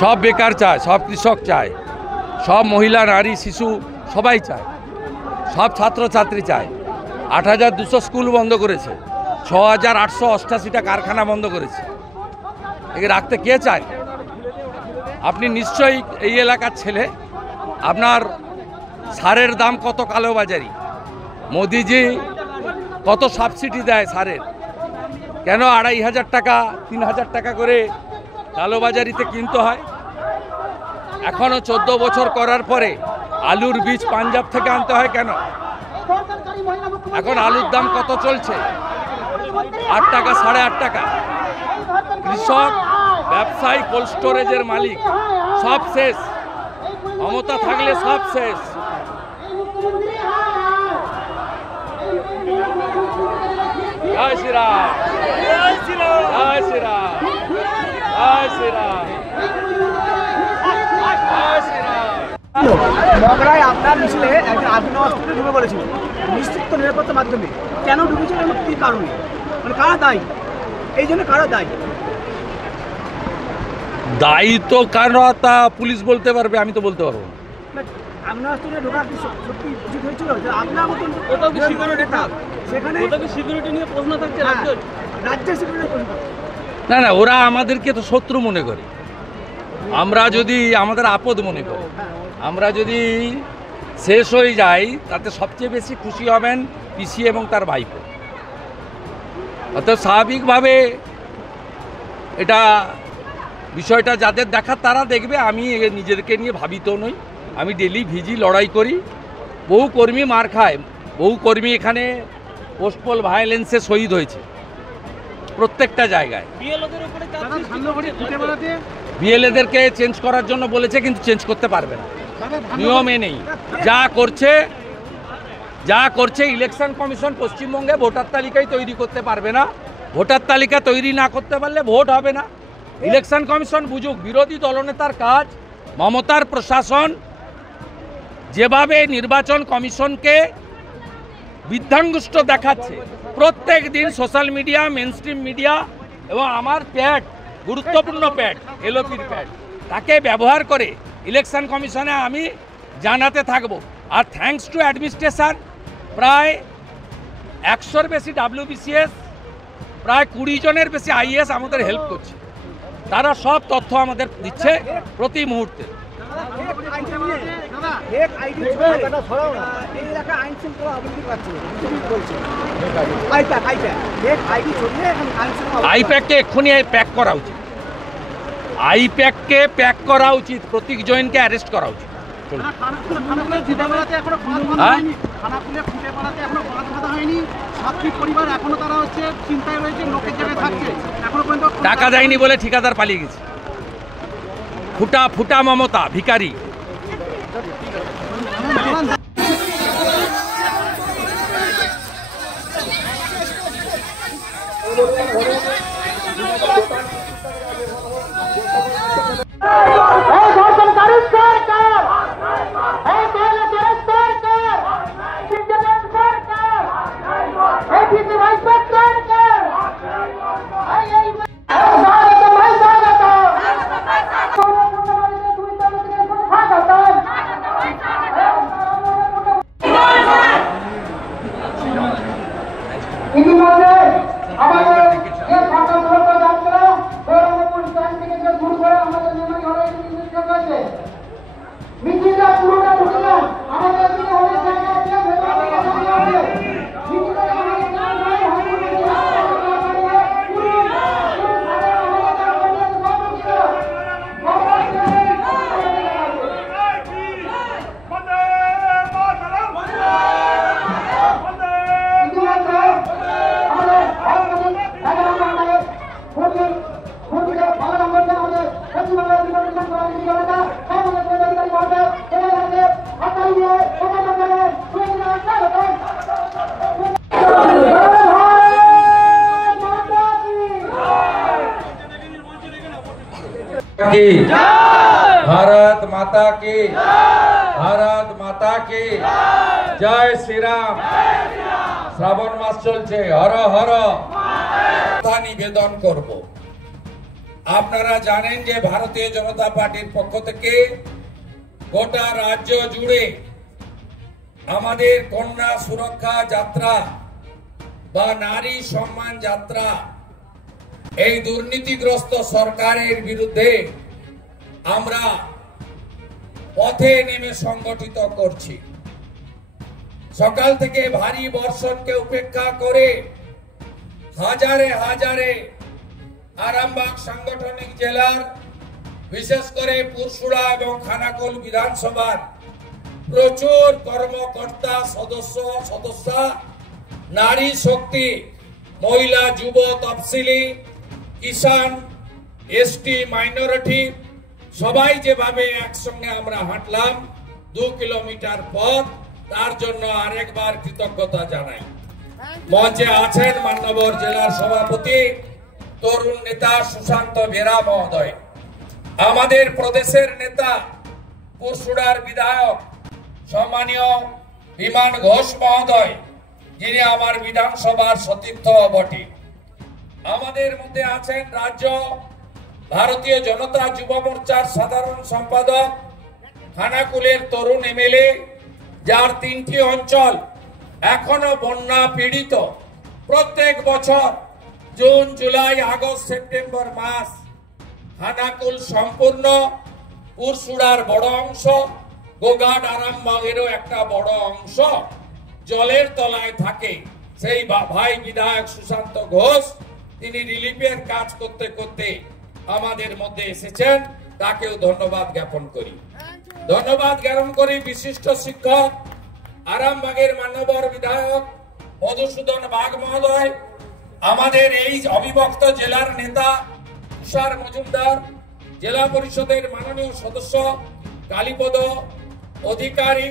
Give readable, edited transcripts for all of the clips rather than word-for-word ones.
সব বেকার চায়, সব কৃষক চায়, সব মহিলা নারী শিশু সবাই চায়, সব ছাত্রছাত্রী চায়। ৮,২০০ স্কুল বন্ধ করেছে, ৬,৮৮৮টা কারখানা বন্ধ করেছে। একে রাখতে কে চায়? আপনি নিশ্চয়ই এই এলাকার ছেলে, আপনার সারের দাম কত কালোবাজারি, মোদিজি কত সাবসিডি দেয় সারের, কেন ২,৫০০ টাকা ৩,০০০ টাকা করে কালোবাজারিতে কিনতে হয়? এখনও ১৪ বছর করার পরে আলুর বীজ পাঞ্জাব থেকে আনতে হয় কেন? এখন আলুর দাম কত চলছে? ৮ টাকা, ৮.৫ টাকা। কৃষক, ব্যবসায়ী, কোল্ড স্টোরেজের মালিক সব শেষ। মমতা থাকলে সব শেষ। জয় শ্রীরাম, জয় শ্রীরাম, জয় শ্রীরাম, জয় শ্রীরাম, জয় শ্রীরাম। মগরায় আপনার মিছিলে একটা আগ্নেয় অস্ত্র ঢুকে পড়েছিল নিশ্চিত নিরাপত্তার মাধ্যমে, কেন ঢুকেছিল এবং কী কারণে, মানে কারা দায়ী, এই জন্য কারা দায়ী? দায়ী তো কারা তা পুলিশ বলতে পারবে, আমি তো বলতে পারবো না। আগ্নেয় অস্ত্রে ঢোকা সত্যি উচিত হয়েছিল যে আপনার মতন সেখানে সিকিউরিটি নিয়ে প্রশ্ন থাকছে, রাজ্যের সিকিউরিটি প্রশ্ন। না না, ওরা আমাদেরকে তো শত্রু মনে করে। আমরা যদি আমাদের আপদ মনে করি, আমরা যদি শেষ হয়ে যাই, তাতে সবচেয়ে বেশি খুশি হবেন পিসি এবং তার ভাইপো। অর্থাৎ স্বাভাবিকভাবে এটা বিষয়টা যাদের দেখার তারা দেখবে। আমি নিজেদেরকে নিয়ে ভাবিত নই, আমি ডেলি ভিজি, লড়াই করি। বহু কর্মী মার খায়, বহু কর্মী এখানে পোস্টপোল ভায়োলেন্সে শহীদ হয়েছে প্রত্যেকটা জায়গায়। বিএলএদেরকে চেঞ্জ করার জন্য বলেছে, কিন্তু চেঞ্জ করতে পারবে না, নিয়মে নেই। যা করছে ইলেকশন কমিশন পশ্চিমবঙ্গে ভোটার তালিকায় তৈরি করতে পারবে না। ভোটার তালিকা তৈরি না করতে পারলে ভোট হবে না। ইলেকশন কমিশন বুঝুক, বিরোধী দলনেতার কাজ, মমতার প্রশাসন যেভাবে নির্বাচন কমিশনকে বিধ্বস্ত দেখাচ্ছে প্রত্যেক দিন সোশ্যাল মিডিয়া, মেনস্ট্রিম মিডিয়া এবং আমার প্যাড, গুরুত্বপূর্ণ প্যাড, এলওপির প্যাড, তাকে ব্যবহার করে ইলেকশন কমিশনে আমি জানাতে থাকব। আর থ্যাঙ্কস টু অ্যাডমিনিস্ট্রেশন, প্রায় ১০০-র বেশি WBCS, প্রায় ২০ জনের বেশি IAS আমাদের হেল্প করছে। তারা সব তথ্য আমাদের দিচ্ছে প্রতি মুহূর্তে। আইপ্যাককে এক্ষুনি প্যাক করা উচিত, আইপ্যাককে প্যাক করা উচিত, প্রতীক জৈনকে অ্যারেস্ট করা উচিত। টাকা দেয়নি বলে ঠিকাদার পালিয়ে গেছে। ফুটা ফুটা মমতা, ভিখারি। भारत माता की, भारत माता की जय श्री राम। श्रावण मास चलছে, हर हर निवेदन करब আপনারা জানেন যে ভারতীয় জনতা পার্টির পক্ষ থেকে গোটা রাজ্য জুড়ে আমাদের কন্যা সুরক্ষা যাত্রা বা নারী সম্মান যাত্রা এই দুর্নীতিগ্রস্ত সরকারের বিরুদ্ধে আমরা পথে নেমে সংগঠিত করছি। সকাল থেকে ভারী বর্ষণকে উপেক্ষা করে হাজারে হাজারে আরামবাগ সাংগঠনিক জেলার বিশেষ করে পুরসুড়া এবং খানাকুল বিধানসভার প্রচুর কর্মকর্তা সদস্যা নারী শক্তি, মহিলা, যুব, তফসিলি, কিষাণ, এসটি, মাইনরিটি সবাই যেভাবে একসঙ্গে আমরা হাঁটলাম 2 কিলোমিটার পথ, তার জন্য আরেকবার কৃতজ্ঞতা জানাই। মঞ্চে আছেন মান্যবর জেলার সভাপতি তরুণ নেতা সুশান্ত বেরা মহোদয়, আমাদের প্রদেশের নেতা পুরসুড়ার বিধায়ক সম্মানীয় বিমান ঘোষ মহোদয়, যিনি আমার বিধানসভার সতীর্থ বটে। আমাদের মধ্যে আছেন রাজ্য ভারতীয় জনতা যুব মোর্চার সাধারণ সম্পাদক খানাকুলের তরুণ এমএলএ, যার 3টি অঞ্চল এখনো বন্যা পীড়িত। প্রত্যেক বছর জুন, জুলাই, আগস্ট, সেপ্টেম্বর মাস খানাকুল সম্পূর্ণ, পুরসুড়ার বড় অংশ, গোঘাট আরামবাগেরও একটা বড় অংশ জলের তলায় থাকে। সেই ভাই বিধায়ক সুশান্ত ঘোষ, তিনি রিলিফের কাজ করতে করতে আমাদের মধ্যে এসেছেন, তাকেও ধন্যবাদ জ্ঞাপন করি। ধন্যবাদ জ্ঞাপন করি বিশিষ্ট শিক্ষক আরামবাগের মান্যবর বিধায়ক মধুসূদন বাগ মহোদয়, আমাদের এই অবিভক্ত জেলার নেতা তুষার মজুমদার, জেলা পরিষদের মাননীয় সদস্য কালীপদ অধিকারী,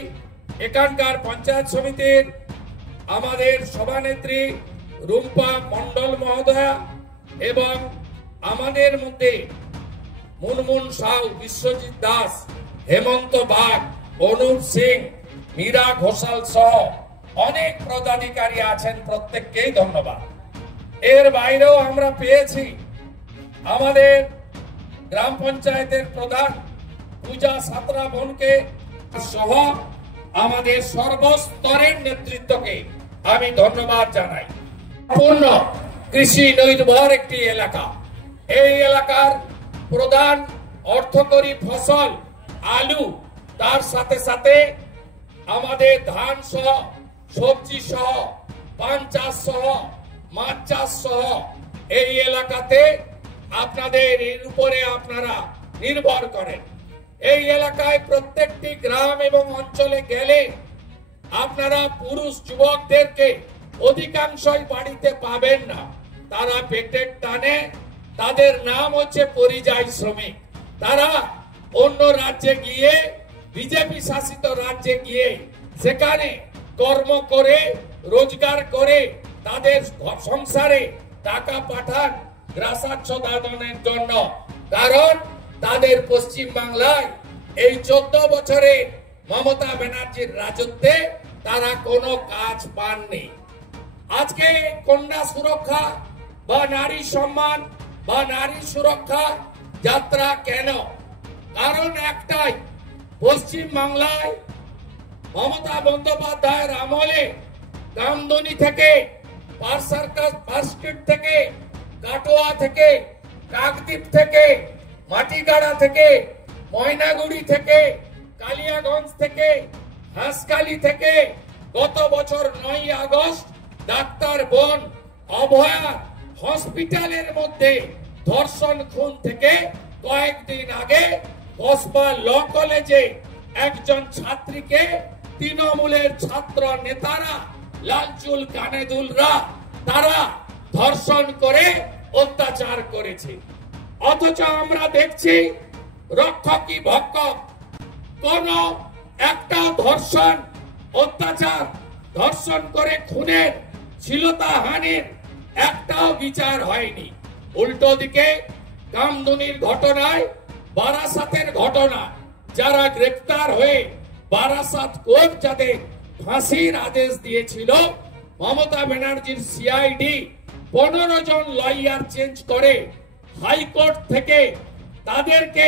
এখানকার পঞ্চায়েত সমিতির আমাদের সভানেত্রী রুম্পা মন্ডল মহোদয়া, এবং আমাদের মধ্যে মুনমুন সাউ, বিশ্বজিৎ দাস, হেমন্ত বাগ, অনুপ সিং, মীরা ঘোষাল সহ অনেক পদাধিকারী আছেন, প্রত্যেককেই ধন্যবাদ। এর বাইরেও আমরা পেয়েছি আমাদের গ্রাম পঞ্চায়েতের প্রধান পূজা সাতরা বোনকে সহ আমাদের সর্বস্তরের নেতৃত্বকে আমি ধন্যবাদ জানাই। পূর্ণ কৃষি নির্ভর একটি এলাকা, এই এলাকার প্রধান অর্থকরী ফসল আলু, তার সাথে সাথে আমাদের ধান সহ, সবজি সহ, পান চাষ সহ, মাছ চাষ সহ এই এলাকাতে আপনাদের এর উপরে আপনারা নির্ভর করেন। এই এলাকায় প্রত্যেকটি গ্রাম এবং অঞ্চলে গেলে আপনারা পুরুষ যুবকদেরকে অধিকাংশই বাড়িতে পাবেন না, তারা পেটের টানে, তাদের নাম হচ্ছে পরিযায়ী শ্রমিক। তারা অন্য রাজ্যে গিয়ে, বিজেপি শাসিত রাজ্যে গিয়ে সেখানে কর্ম করে, রোজগার করে তাদের সংসারে টাকা পাঠান গ্রাসাচ্ছাদনের জন্য। কারণ তাদের পশ্চিম বাংলায় এই 14 বছরে মমতা ব্যানার্জির রাজত্বে তারা কোনো কাজ পাননি। আজকে কন্যা সুরক্ষা বা নারী সম্মান বা নারী সুরক্ষা যাত্রা কেন? কারণ একটাই, পশ্চিম বাংলায় মমতা বন্দ্যোপাধ্যায়ের আমলে কামদুনি থেকে, পার্ক সার্কাস, পার্ক স্ট্রিট থেকে, কাটোয়া থেকে, কাকদ্বীপ থেকে, মাটিগাড়া থেকে, ময়নাগুড়ি থেকে, কালিয়াগঞ্জ থেকে, হাঁসখালি থেকে গত বছর 9 আগস্ট ডাক্তার বোন অভয়া হসপিটালের মধ্যে ধর্ষণ খুন থেকে কয়েকদিন আগে কসবা ল কলেজে একজন ছাত্রীকে তৃণমূলের ছাত্র নেতারা, লালচুল কানেদুলরা, তারা ধর্ষণ করে অত্যাচার করেছে। অথচ আমরা দেখছি রক্ষকই ভক্ষক, কোন একটা ধর্ষণ, অত্যাচার, ধর্ষণ করে খুনের, শ্লীলতাহানির একটাও বিচার হয়নি। উল্টো দিকে কামদুনির ঘটনায়, বারাসাতের ঘটনা, যারা গ্রেফতার হয়ে বারাসাত কোর্ট যাদের ফাঁসির আদেশ দিয়েছিল, মমতা ব্যানার্জির সিআইডি 15 জন লয়ার চেঞ্জ করে হাইকোর্ট থেকে তাদেরকে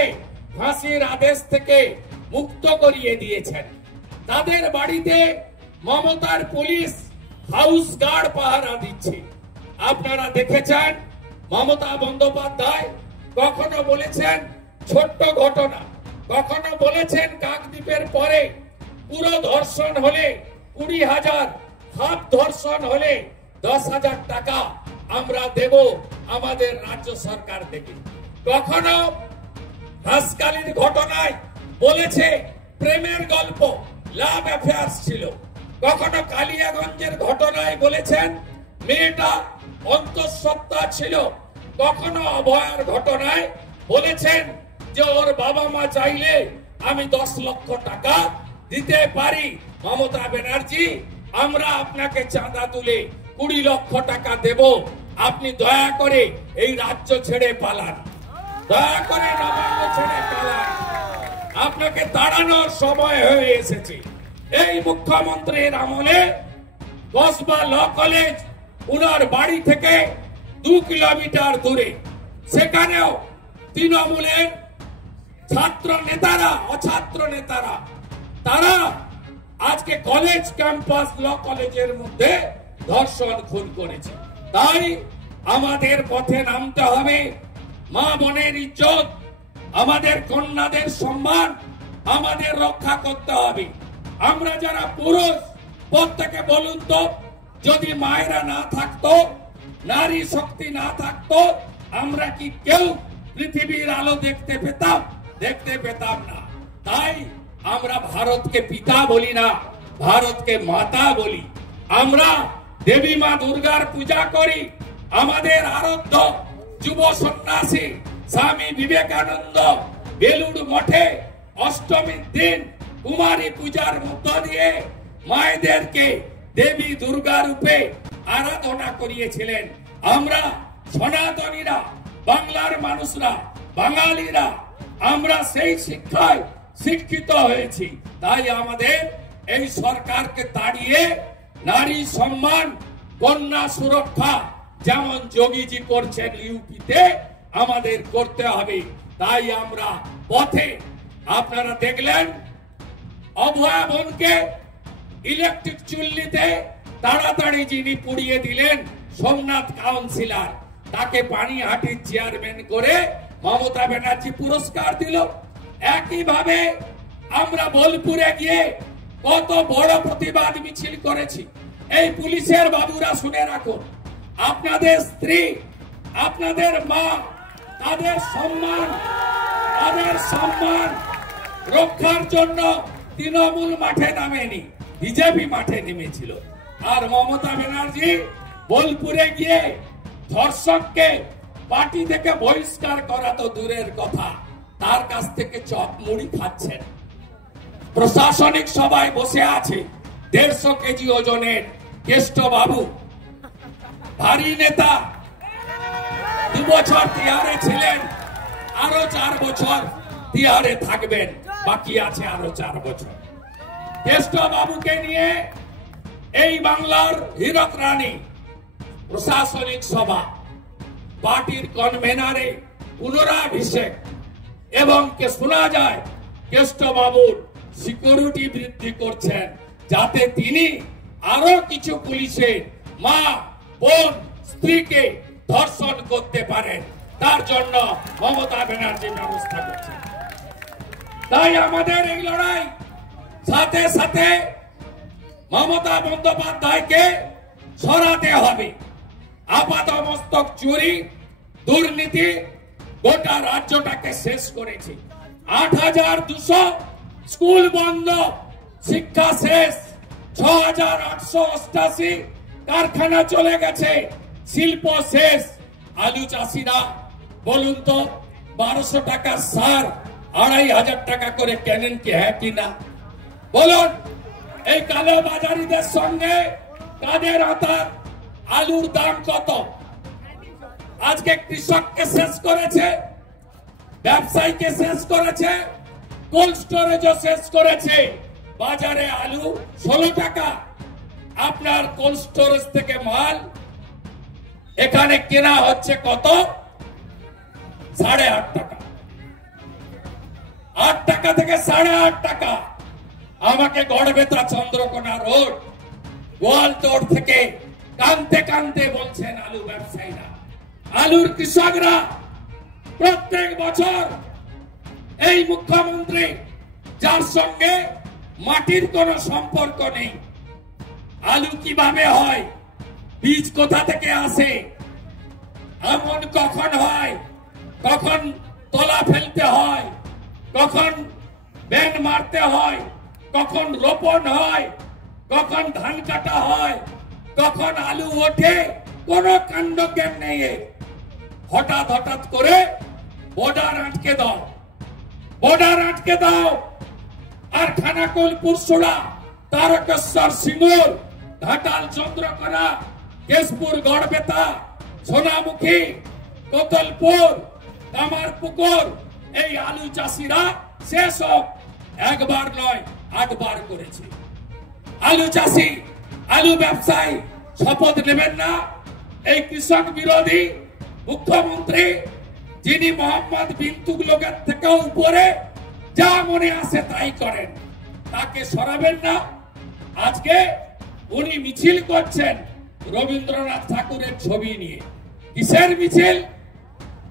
ফাঁসির আদেশ থেকে মুক্ত করিয়ে দিয়েছেন। তাদের বাড়িতে মমতার পুলিশ হাউস গার্ড পাহারা দিচ্ছে। আপনারা দেখেছেন মমতা বন্দ্যোপাধ্যায় কখনো বলেছেন ছোট্ট ঘটনা, কখনো বলেছেন কাকদ্বীপের পরে পুরো ধর্ষণ হলে 20,000, হাফ ধর্ষণ হলে 10,000 টাকা আমরা দেব আমাদের রাজ্য সরকার থেকে। কখনো হাসকালির ঘটনায় বলেছে প্রেমের গল্প, লাভ অ্যাফেয়ার্স ছিল। কখনো কালিয়াগঞ্জের ঘটনায় বলেছেন মেয়েটা অন্তঃসত্ত্বা ছিল। কখনো অভয়ার ঘটনায় বলেছেন যে ওর বাবা মা চাইলে আমি 10 লক্ষ টাকা দিতে পারি। মমতা ব্যানার্জি, আমরা আপনাকে চাঁদা তুলে 20 লক্ষ টাকা দেব, আপনি দয়া করে এই রাজ্য ছেড়ে পালান, দয়া করে নবান্ন ছেড়ে পালান। আপনাকে তাড়ানোর সময় হয়ে এসেছে। এই মুখ্যমন্ত্রীর আমলে কসবা ল কলেজ উনার বাড়ি থেকে 2 কিলোমিটার দূরে, সেখানেও তৃণমূলের ছাত্র নেতারা, অছাত্র নেতারা, তারা আজকে কলেজ ক্যাম্পাস ল কলেজের মধ্যে ধর্ষণ খুন করেছে। তাই আমাদের পথে নামতে হবে। মা বোনের ইজ্জত, আমাদের কন্যাদের সম্মান আমাদের রক্ষা করতে হবে। আমরা যারা পুরুষ, প্রত্যেকে বলুন তো, যদি মায়েরা না থাকতো, নারী শক্তি না থাকতো, আমরা কি কেউ পৃথিবীর আলো দেখতে পেতাম? দেখতে পেতাম না। তাই আমরা ভারতকে পিতা বলি না, ভারতকে মাতা বলি। আমরা দেবী মা দুর্গার পূজা করি। আমাদের আরাধ্য যুব সন্ন্যাসী স্বামী বিবেকানন্দ বেলুড় মঠে অষ্টমীর দিন কুমারী পূজার মধ্য দিয়ে মায়েদেরকে দেবী দুর্গা রূপে আরাধনা করিয়েছিলেন। আমরা সনাতনীরা, বাংলার মানুষরা, বাঙালিরা, আমরা সেই শিক্ষায় শিক্ষিত হয়েছি। তাই আমাদের এই সরকারকে তাড়িয়ে নারী সম্মান, কন্যা সুরক্ষা যেমন যোগীজি করছেন ইউপিতে, আমাদের করতে হবে। তাই আমরা পথে, আপনারা দেখলেন অভয়া বোনকে ইলেকট্রিক চুল্লিতে তাড়াতাড়ি যিনি পুড়িয়ে দিলেন সোমনাথ কাউন্সিলর, তাকে পানিহাটির চেয়ারম্যান করে মমতা ব্যানার্জি পুরস্কার দিল। একইভাবে আমরা বোলপুরে গিয়ে কত বড় প্রতিবাদ মিছিল করেছি। এই পুলিশের বাবুরা শুনে রাখুন, আপনাদের স্ত্রী, আপনাদের মা, তাদের সম্মান রক্ষার জন্য তৃণমূল মাঠে নামেনি, বিজেপি মাঠে নেমেছিল। আর মমতা ব্যানার্জি বোলপুরে গিয়ে ধর্ষককে পার্টি থেকে বহিষ্কার করা তো দূরের কথা, তার কাছ থেকে চপ মুড়ি খাচ্ছেন। প্রশাসনিক সভায় বসে আছে 150 কেজি ওজনের কেষ্ট বাবু, ভারী নেতা, 2 বছর তিহারে ছিলেন, আরো 4 বছর তিহারে থাকবেন, বাকি আছে আরো 4 বছর। কেষ্ট বাবুকে নিয়ে এই বাংলার হীরক রানী প্রশাসনিক সভা, পার্টির কনভেনারে পুনরাভিষেক, এবং কে শোনা যায় কেষ্ট বাবুর সিকিউরিটি বৃদ্ধি করছেন, যাতে তিনি আরো কিছু পুলিশের মা, বোন, স্ত্রীকে ধর্ষণ করতে পারেন। তার জন্য মমতা ব্যানার্জি ব্যবস্থা করছে। তাই আমাদের এই লড়াই, সাথে সাথে মমতা বন্দ্যোপাধ্যায়কে সরাতে হবে। আপাতমস্তক চুরি, দুর্নীতি গোটা রাজ্যটাকে শেষ করেছে। 8,200 স্কুল বন্ধ, শিক্ষা শেষ, 6,888 কারখানা চলে গেছে, শিল্প শেষ। আলু চাষিরা বলুন তো, 1200 টাকার সার 2,500 টাকা করে কেনেন কি? হ্যাঁ কি না বলুন? এই কালো বাজারিদের সঙ্গে কাদের হাতার? আলুর দাম কত? আজকে কৃষককে শেষ করেছে, ব্যবসায়ীকে শেষ করেছে, কোল্ড স্টোরেজও শেষ করেছে। বাজারে আলু 16 টাকা। আপনার কোল্ড স্টোরেজ থেকে মাল এখানে কেনা হচ্ছে কত? 8.5 টাকা, 8 টাকা থেকে 8.5 টাকা। আমাকে গড়বেতা চন্দ্রকোনা রোড গোয়ালতোড় থেকে কানতে কানতে বলছেন আলু ব্যবসায়ীরা, আলুর কৃষকরা প্রত্যেক বছর এই মুখ্যমন্ত্রী, যার সঙ্গে মাটির কোনো সম্পর্ক নেই, আলু কিভাবে হয়, বীজ কোথা থেকে আসে, এমন কখন হয়, কখন তলা ফেলতে হয়, কখন বেন মারতে হয়, কখন রোপণ হয়, কখন ধান কাটা হয়, কখন আলু ওঠে, কোনো কাণ্ড জ্ঞান নেই। হঠাৎ হঠাৎ করে বর্ডার আটকে দাও, বর্ডার আটকে দাও। আর খানাকুল, পুরসুড়া, তারকেশ্বর, সিঙ্গুর, ঘাটাল, চন্দ্রকোনা, কেশপুর, গড়বেতা, সোনামুখী, কোতলপুর, কামারপুকুর, এই আলু চাষিরা শেষ হোক, একবার নয় 8 বার করেছে। আলু চাষি, আলু ব্যবসায়ী শপথ নেবেন না? এই কৃষক বিরোধী মুখ্যমন্ত্রী, যিনি মোহাম্মদ বিন তুগলকের থেকেও উপরে যা মনে আসে তাই করেন, তাকে সরাবেন না? আজকে উনি মিছিল করছেন রবীন্দ্রনাথ ঠাকুরের ছবি নিয়ে। কিসের মিছিল?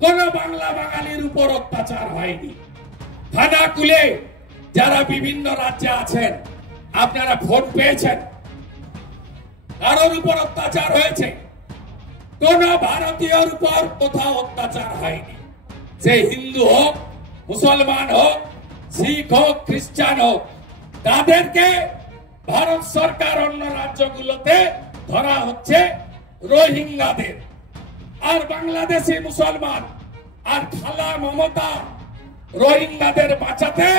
কোন বাংলা বাঙালির উপর অত্যাচার হয়নি। খানাকুলে যারা বিভিন্ন রাজ্যে আছেন, আপনারা ফোন পেয়েছেন কারোর উপর অত্যাচার হয়েছে? কোন ভারতীয়র উপর কোথাও অত্যাচার হয়নি। সে হিন্দু হোক, মুসলমান হোক, শিখ হোক, খ্রিস্টান হোক, তাদেরকে ভারত সরকার অন্য রাজ্যগুলোতে ধরা হচ্ছে রোহিঙ্গাদের। আর বাংলাদেশি মুসলমান আর খালা মমতা রোহিঙ্গাদের বাঁচাতে,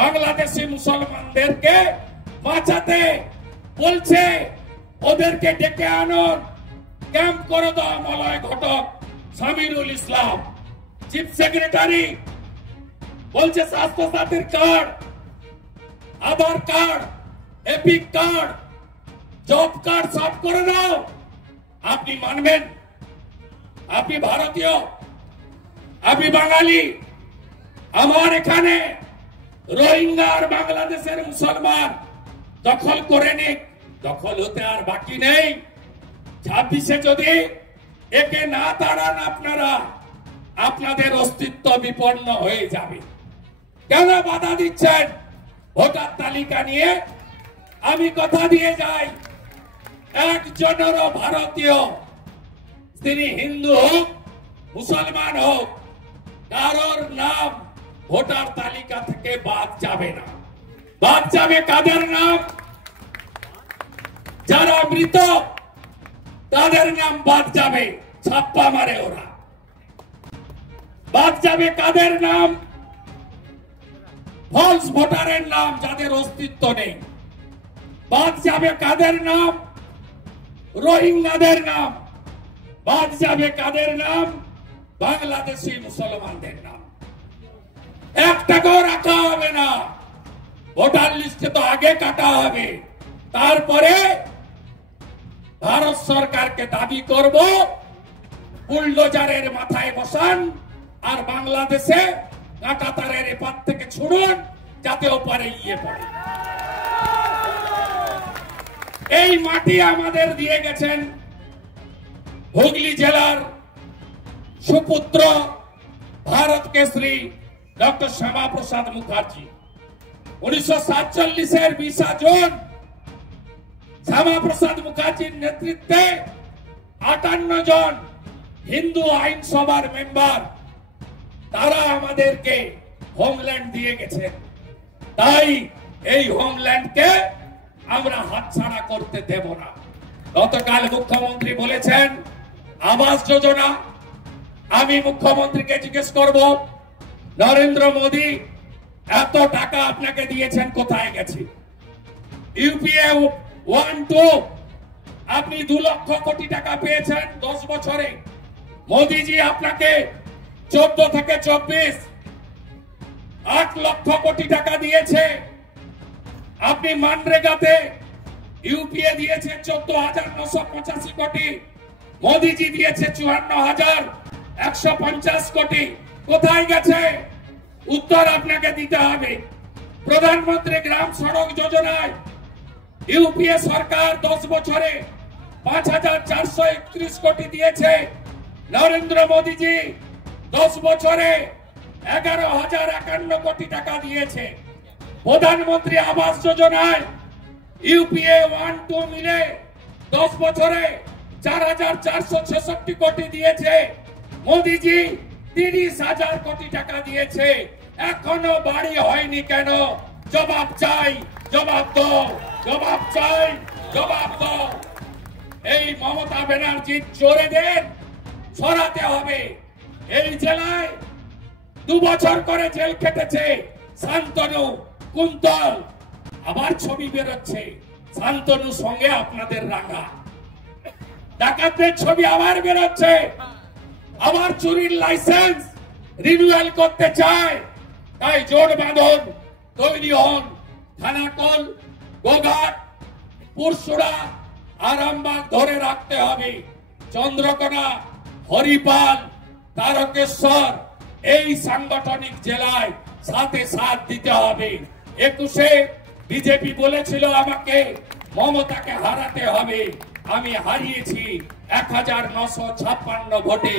বাংলাদেশি মুসলমানদেরকে বাঁচাতে বলছে, ওদেরকে ডেকে আনুন, ক্যাম্প করে দাও। মলয় ঘটক, সামিরুল ইসলাম, চিফ সেক্রেটারি বলছে স্বাস্থ্য সাথীর card, Aadhaar card, EPIC card, job card সব করে দাও। আপনি মানবেন? আপনি ভারতীয়, আপনি বাঙালি। আমার এখানে রোহিঙ্গা আর বাংলাদেশের মুসলমান দখল করে নিক, দখল হতে আর বাকি নেই। 26-এ যদি একে না তাড়ান আপনারা, আপনাদের অস্তিত্ব বিপন্ন হয়ে যাবে। কেন বাধা দিচ্ছেন ভোটার তালিকা নিয়ে? আমি কথা দিয়ে যাই, একজনেরও ভারতীয়, তিনি হিন্দু হোক, মুসলমান হোক, কারোর নাম ভোটার তালিকা থেকে বাদ যাবে না। বাদ যাবে কাদের নাম? যারা মৃত, তাদের নাম বাদ যাবে, ছাপ্পা মারে ওরা। বাদ যাবে কাদের নাম? ফলস ভোটারের নাম, যাদের অস্তিত্ব নেই। বাদ যাবে কাদের নাম? রোহিঙ্গাদের নাম। বাদ যাবে কাদের নাম? বাংলাদেশি মুসলমানদের নাম। একটাকেও রাখা হবে না। ভোটার লিস্টে তো আগে কাটা হবে, তারপরে ভারত সরকারকে দাবি করব বুলডোজারের মাথায় বসান, আর বাংলাদেশে কাঁটাতারের এপার থেকে ছুড়ুন, যাতে ওপারে ইয়ে পড়ে। এই মাটি আমাদের দিয়ে গেছেন হুগলি জেলার সুপুত্র, ভারত কেশরী ডক্টর শ্যামাপ্রসাদ মুখার্জি। 1947-এর 20 জুন শ্যামাপ্রসাদ মুখার্জির নেতৃত্বে 58 জন হিন্দু আইনসভার মেম্বার, তারা আমাদেরকে হোমল্যান্ড দিয়ে গেছেন। তাই এই হোমল্যান্ডকে আমরা হাতছাড়া করতে দেব না। গতকাল মুখ্যমন্ত্রী বলেছেন আবাস যোজনা। আমি মুখ্যমন্ত্রীকে জিজ্ঞেস করব, নরেন্দ্র মোদী এত টাকা আপনাকে দিয়েছেন, কোথায় গেছে? ইউপিএ 1-2 আপনি 2 লক্ষ কোটি টাকা পেয়েছেন 10 বছরে। মোদীজি আপনাকে 14 থেকে 24 8 লক্ষ কোটি টাকা দিয়েছে। আপনি মানরেগাতে ইউপিএ দিয়েছে 14,985 কোটি, মোদীজি দিয়েছে 54,150 কোটি। কোথায় গেছে? উত্তর আপনাকে দিতে হবে। প্রধানমন্ত্রী গ্রাম সড়ক যোজনায় ইউপিএ সরকার 10 বছরে 5,431 কোটি দিয়েছে। নরেন্দ্র মোদীজি 10 বছরে 11,051 কোটি টাকা দিয়েছে। প্রধানমন্ত্রী আবাস যোজনায় ইউপিএ 1-2 মিলে 10 বছরে 4,466 কোটি দিয়েছে। মোদীজি 30,000 কোটি টাকা দিয়েছে। এখনো বাড়ি হয়নি কেন? জবাব চাই, জবাব দাও, জবাব চাই, জবাব দাও। এই মমতা ব্যানার্জির চোরেদের সরাতে হবে। এই জেলায় 2 বছর করে জেল খেটেছে শান্তনু, কুন্তল। আবার ছবি বেরোচ্ছে শান্তনু সঙ্গে আপনাদের রাঙা। ডাকাতদের ছবি আবার বেরোচ্ছে। আবার চুরির লাইসেন্স রিনিউয়াল করতে চায়। তাই জোট বাঁধন, তৈরি হন। খানাকল, গোঘাট, পুরসুরা, আরামবাগ ধরে রাখতে হবে। চন্দ্রকোনা, হরিপাল, তারকেশ্বর এই সাংগঠনিক জেলায় সাথে সাথ দিতে হবে। 21-এ বিজেপি বলেছিল আমাকে মমতাকে হারাতে হবে। আমি হারিয়েছি 1,956 ভোটে।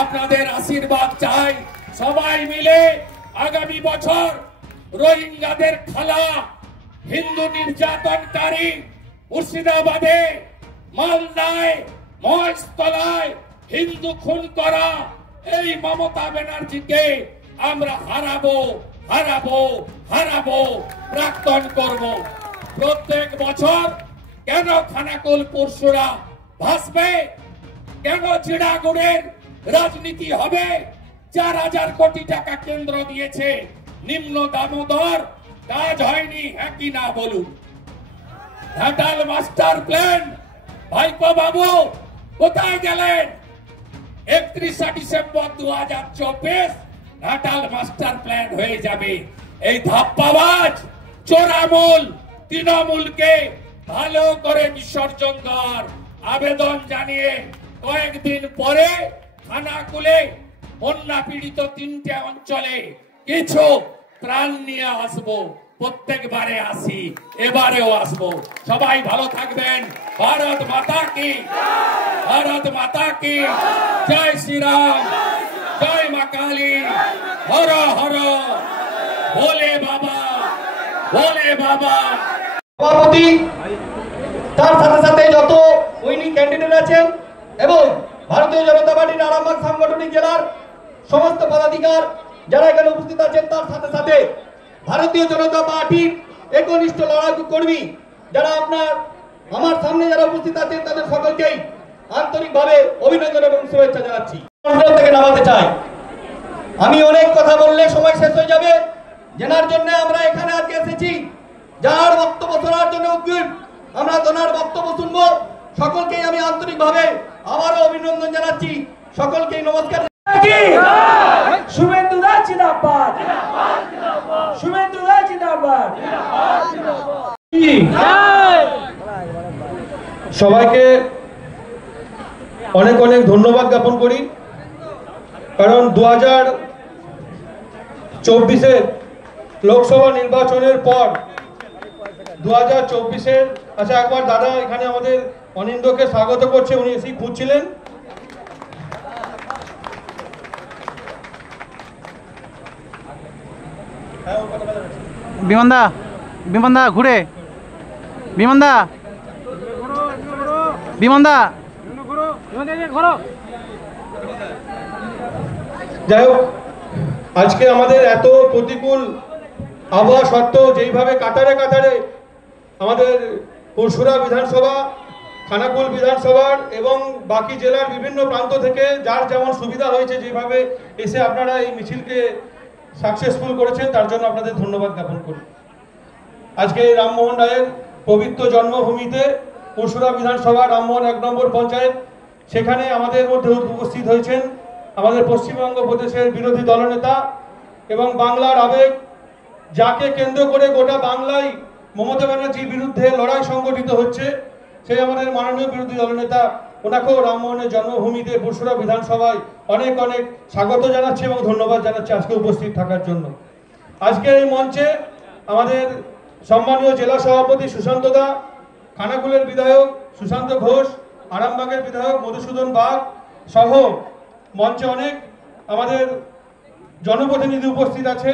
আপনাদের আশীর্বাদ চাই। সবাই মিলে আগামী বছর রোহিঙ্গাদের খালা, হিন্দু নির্যাতনকারী মুর্শিদাবাদে, মালদায়, মহেশতলায় হিন্দু খুন করা এই মমতা ব্যানার্জিকে আমরা হারাবো, হারাবো, হারাবো, প্রাক্তন করব। প্রত্যেক বছর কেন খানাকুল, পুরসুরা ভাসবে? কেন চিড়াগুড়ের রাজনীতি হবে? 4,000 কোটি টাকা কেন্দ্র দিয়েছে, নিম্ন দামোদর কাজ হয়নি, হ্যাঁ কি না বলুন? ঘাটাল মাস্টার প্ল্যান, ভাইপো বাবু কোথায় গেলেন? 31 ডিসেম্বর 2024 ঘাটাল মাস্টার প্ল্যান হয়ে যাবে। এই ধাপ্পাবাজ চোরামূল তৃণমূলকে ভালো করে বিসর্জন দেওয়ার আবেদন জানিয়ে কয়েকদিন পরে খানাকুলে বন্যা পীড়িত 3টে অঞ্চলে কিছু ত্রাণ নিয়ে আসবো। প্রত্যেকবারে আসি, এবারেও আসবো। সবাই ভালো থাকবেন। ভারত মাতা কি, ভারত মাতা কি জয় শ্রীরাম, জয় মা কালী, হর হর ভোলে বাবা, ভোলে বাবা। সভাপতি, তার সাথে সাথে যত উইনিং ক্যান্ডিডেট আছেন এবং ভারতীয় জনতা পার্টির আরামবাগ সাংগঠনিক জেলার সমস্ত পদাধিকার যারা এখানে উপস্থিত আছেন, তার সাথে সাথে ভারতীয় জনতা পার্টির একনিষ্ঠ লড়াকু কর্মী যারা আমার সামনে যারা উপস্থিত আছেন, তাদের সকলকেই আন্তরিকভাবে অভিনন্দন এবং শুভেচ্ছা জানাচ্ছি। থেকে নামাতে চাই। আমি অনেক কথা বললে সময় শেষ হয়ে যাবে। যেনার জন্য আমরা এখানে আজকে এসেছি, যার বক্তব্য শোনার জন্য উদ্গ্রীব, আমরা তোনার বক্তব্য শুনবো। সকলকেই আমি আন্তরিকভাবে আবারও অভিনন্দন জানাচ্ছি। সকলকেই নমস্কার। শুভেন্দু দা জিন্দাবাদ, শুভেন্দু দা জিন্দাবাদ। সবাইকে অনেক অনেক ধন্যবাদ জ্ঞাপন করি, কারণ 2024-এর লোকসভা নির্বাচনের পর 2024-এর আচ্ছা একবার দাদা এখানে আমাদের অনিন্দকে স্বাগত করছে, উনি এসেই খুঁজছিলেন। বিমানদা, বিমানদা ঘুরে, বিমানদা, বিমানদা। যাই হোক, আজকে আমাদের এত প্রতিকূল আবহাওয়া সত্ত্বেও যেইভাবে কাতারে কাতারে আমাদের পুরসুরা বিধানসভা, খানাকুল বিধানসভার এবং বাকি জেলার বিভিন্ন প্রান্ত থেকে যার যেমন সুবিধা হয়েছে, যেভাবে এসে আপনারা এই মিছিলকে সাকসেসফুল করেছেন, তার জন্য আপনাদের ধন্যবাদ জ্ঞাপন করি। আজকে এই রামমোহন রায়ের পবিত্র জন্মভূমিতে পুরসুরা বিধানসভা রামমোহন 1 নম্বর পঞ্চায়েত, সেখানে আমাদের মধ্যে উপস্থিত হয়েছেন আমাদের পশ্চিমবঙ্গ প্রদেশের বিরোধী দলনেতা এবং বাংলার আবেগ, যাকে কেন্দ্র করে গোটা বাংলায় মমতা ব্যানার্জির বিরুদ্ধে লড়াই সংগঠিত হচ্ছে, সেই আমাদের মাননীয় বিরোধী দলনেতা ওনাকেও রামমোহনের জন্মভূমিতে পুরসুরা বিধানসভায় অনেক অনেক স্বাগত জানাচ্ছি এবং ধন্যবাদ জানাচ্ছি আজকে উপস্থিত থাকার জন্য। আজকের এই মঞ্চে আমাদের সম্মানীয় জেলা সভাপতি সুশান্ত দা, খানাকুলের বিধায়ক সুশান্ত ঘোষ, আরামবাগের বিধায়ক মধুসূদন বাগ সহ মঞ্চে অনেক আমাদের জনপ্রতিনিধি উপস্থিত আছে।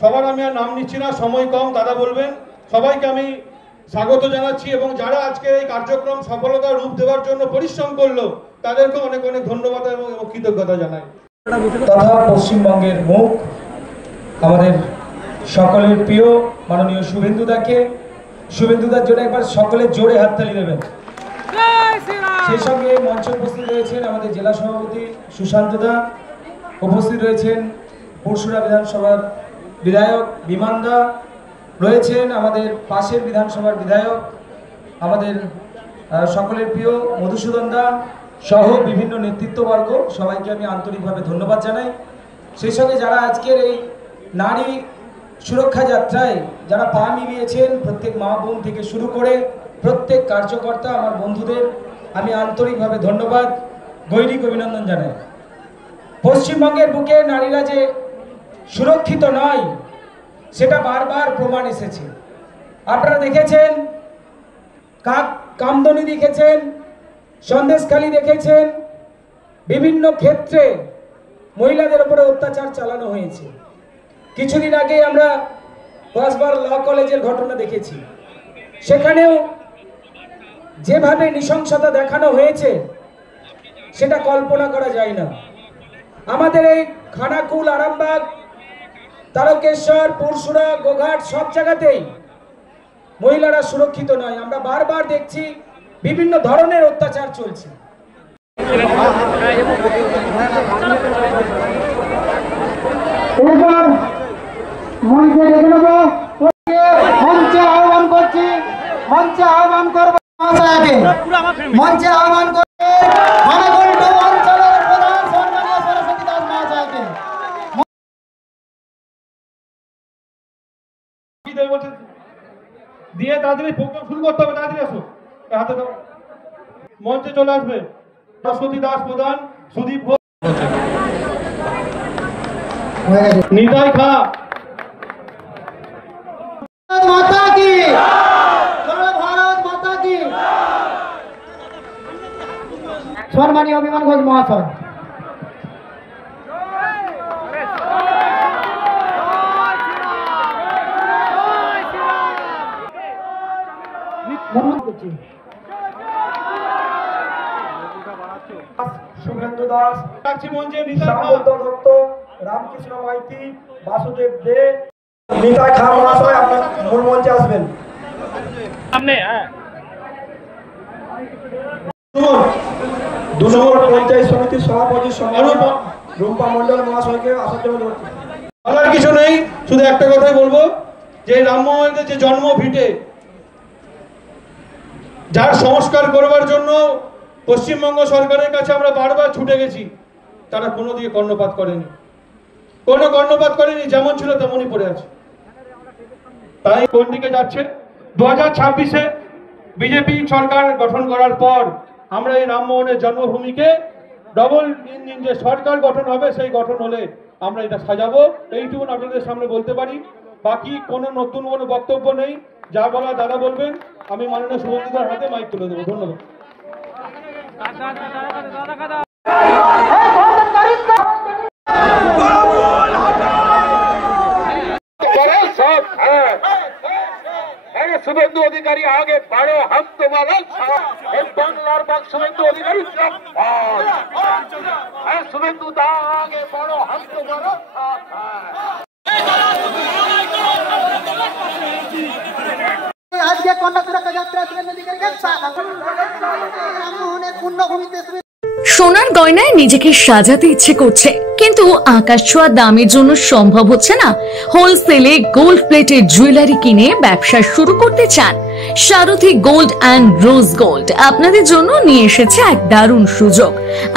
সবার আমি আর নাম নিচ্ছি না, সময় কম, দাদা বলবেন। সবাইকে আমি স্বাগত জানাচ্ছি এবং যারা আজকে এই কার্যক্রম সফলতার রূপ দেওয়ার জন্য পরিশ্রম করলো তাদেরকে অনেক অনেক ধন্যবাদ এবং কৃতজ্ঞতা জানাই। তথা পশ্চিমবঙ্গের মুখ আমাদের সকলের প্রিয় মাননীয় শুভেন্দুদাকে, শুভেন্দুদার জন্য একবার সকলে জোরে হাততালি দেবেন। সেই সঙ্গে মঞ্চে উপস্থিত রয়েছেন আমাদের জেলা সভাপতি সুশান্ত দা, উপস্থিত রয়েছেন পুরসুরা বিধানসভার বিধায়ক বিমান দা, রয়েছেন আমাদের পাশের বিধানসভার বিধায়ক আমাদের সকলের প্রিয় মধুসূদন দা সহ বিভিন্ন নেতৃত্ববর্গ, সবাইকে আমি আন্তরিকভাবে ধন্যবাদ জানাই। সেই সঙ্গে যারা আজকের এই নারী সুরক্ষা যাত্রায় যারা পা মিলিয়েছেন, প্রত্যেক মা বোন থেকে শুরু করে প্রত্যেক কার্যকর্তা আমার বন্ধুদের আমি আন্তরিকভাবে ধন্যবাদ, গৈরিক অভিনন্দন জানাই। পশ্চিমবঙ্গের বুকে নারীরা যে সুরক্ষিত নয় সেটা বারবার প্রমাণ এসেছে। আপনারা দেখেছেন, কামদনি দেখেছেন, সন্দেশখালী দেখেছেন, বিভিন্ন ক্ষেত্রে মহিলাদের উপরে অত্যাচার চালানো হয়েছে। কিছুদিন আগে আমরা কসবার ল কলেজের ঘটনা দেখেছি, সেখানেও যেভাবে নৃশংসতা দেখানো হয়েছে সেটা কল্পনা করা যায় না। আমাদের এই খানাকুল, আরামবাগ, তারকেশ্বর, পুরসুরা, গোঘাট সব জায়গাতেই মহিলারা সুরক্ষিত নয়। আমরা বারবার দেখছি বিভিন্ন ধরনের অত্যাচার চলছে। এবার মঞ্চে ডেকে নেব, মঞ্চে আহ্বান করছি, মঞ্চে আহ্বান করব মহাশয়কে, মঞ্চে আহ্বান করছে খানাকুল অঞ্চলের প্রধান সম্মানীয় সরস্বতী দাস মহাশয়কে। দিয়ে তাড়াতাড়ি প্রোগ্রাম শুরু করতে হবে, তাড়াতাড়ি আসো, হাতে দাও। মঞ্চে চলে আসবে সরস্বতী দাস প্রধান, সুদীপ ঘোষ, নিতাই খা। মাতা কি ভারত মাতা কি। সম্মানীয় বিমান ঘোষ মহাশয়, শুভেন্দু দাস, শ্যামন্ত দত্ত, রামকৃষ্ণ মাইতি, বাসুদেব দে, নিতাই খা মহাশয় আপনার মূল মঞ্চে আসবেন। দু নম্বর পঞ্চায়েত সমিতির সভাপতি রুম্পা মন্ডল মহাশয়কে আসার জন্য বলার কিছু নেই, শুধু একটা কথাই বলবো যে রামমোহনের যে জন্ম ভিটে, যার সংস্কার করবার জন্য পশ্চিমবঙ্গ সরকারের কাছে আমরা বারবার ছুটে গেছি, তারা কোনো দিকে কর্ণপাত করেনি, কোনো কর্ণপাত করেনি, যেমন ছিল তেমনই পড়ে আছে। তাই কোন দিকে যাচ্ছে? 2026-এ বিজেপি সরকার গঠন করার পর আমরা এই রামমোহনের জন্মভূমিকে ডবল ইঞ্জিন যে সরকার গঠন হবে, সেই গঠন হলে আমরা এটা সাজাবো, এইটুকুন আপনাদের সামনে বলতে পারি। বাকি কোনো নতুন কোনো বক্তব্য নেই, যা বলা দাদা বলবেন। আমি মাননীয় শুভেন্দুদার হাতে মাইক তুলে দেবো। ধন্যবাদ। शुभेंदु अधिकारी आगे बढ़ो, हम तुम्हारा बांग्लार बाग शुभेंदु अधिकारी शुभेंदु दा आगे बढ़ो, हम तुम्हारा साथ है। आज के कन्या सुरक्षा यात्रा शुभेंदु अधिकारी के साथ राममोहনের পূর্ণভূমিতে সোনার গয়নায় নিজেকে সাজাতে ইচ্ছে করছে, কিন্তু আকাশ ছোঁয়া দামের জন্য সম্ভব হচ্ছে না। হোলসেলে গোল্ড প্লেটেড জুয়েলারি কিনে ব্যবসা শুরু করতে চান? সারথী গোল্ড অ্যান্ড রোজ গোল্ড আপনাদের জন্য নিয়ে এসেছে এক দারুণ সুযোগ।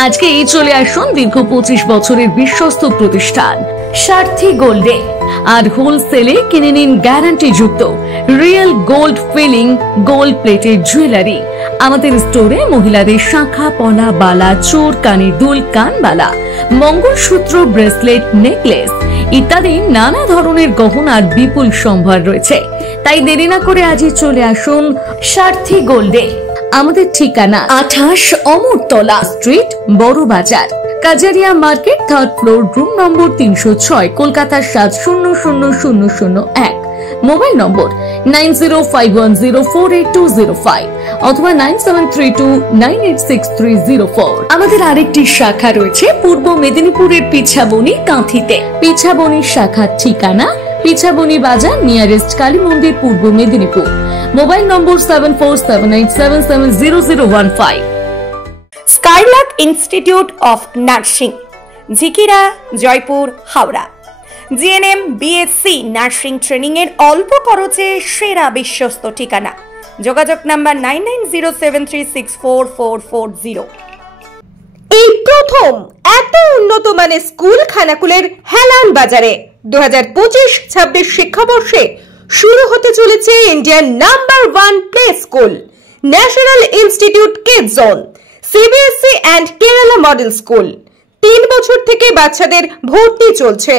আজকে এই চলে আসুন দীর্ঘ 25 বছরের বিশ্বস্ত প্রতিষ্ঠান সারথী গোল্ডে, আর হোলসেলে কিনে নিন গ্যারান্টি যুক্ত real gold filling gold plated jewellery. আমাদের স্টোরে মহিলাদের শাখা পলা, বালা, চোর, কানের দুল, কানবালা, মঙ্গলসূত্র, ব্রেসলেট, নেকলেস ইত্যাদি নানা ধরনের গহনার বিপুল সম্ভার রয়েছে। তাই দেরি না করে আজই চলে আসুন সারথী গোল্ডে। আমাদের ঠিকানা 28 অমরতলা স্ট্রিট, বড় বাজার, Kajaria market, 3rd floor, room number 306, Kolkata 700001। Mobile নম্বর 9051048205 অথবা 9732986304। আমাদের আরেকটি শাখা রয়েছে পূর্ব মেদিনীপুরের পিছাবনি কাঁথিতে। পিছাবনির শাখার ঠিকানা পিছাবনি বাজার, নিয়ারেস্ট কালী মন্দির, পূর্ব Medinipur. Mobile number 7478770015। Skylark institute of nursing, Jhikira, Jaipur, Howrah. GNM, BSc nursing training এর অল্প খরচে সেরা বিশ্বস্ত ঠিকানা। যোগাযোগ নাম্বার 9907364440। এই প্রথম এত উন্নত মানের স্কুল খানাকুলের হেলান বাজারে 2025-26 শিক্ষাবর্ষে শুরু হতে চলেছে Indian number 1 play school, national institute kids zone, CBSE and Kerala model school. 3 বছর থেকে বাচ্চাদের ভর্তি চলছে।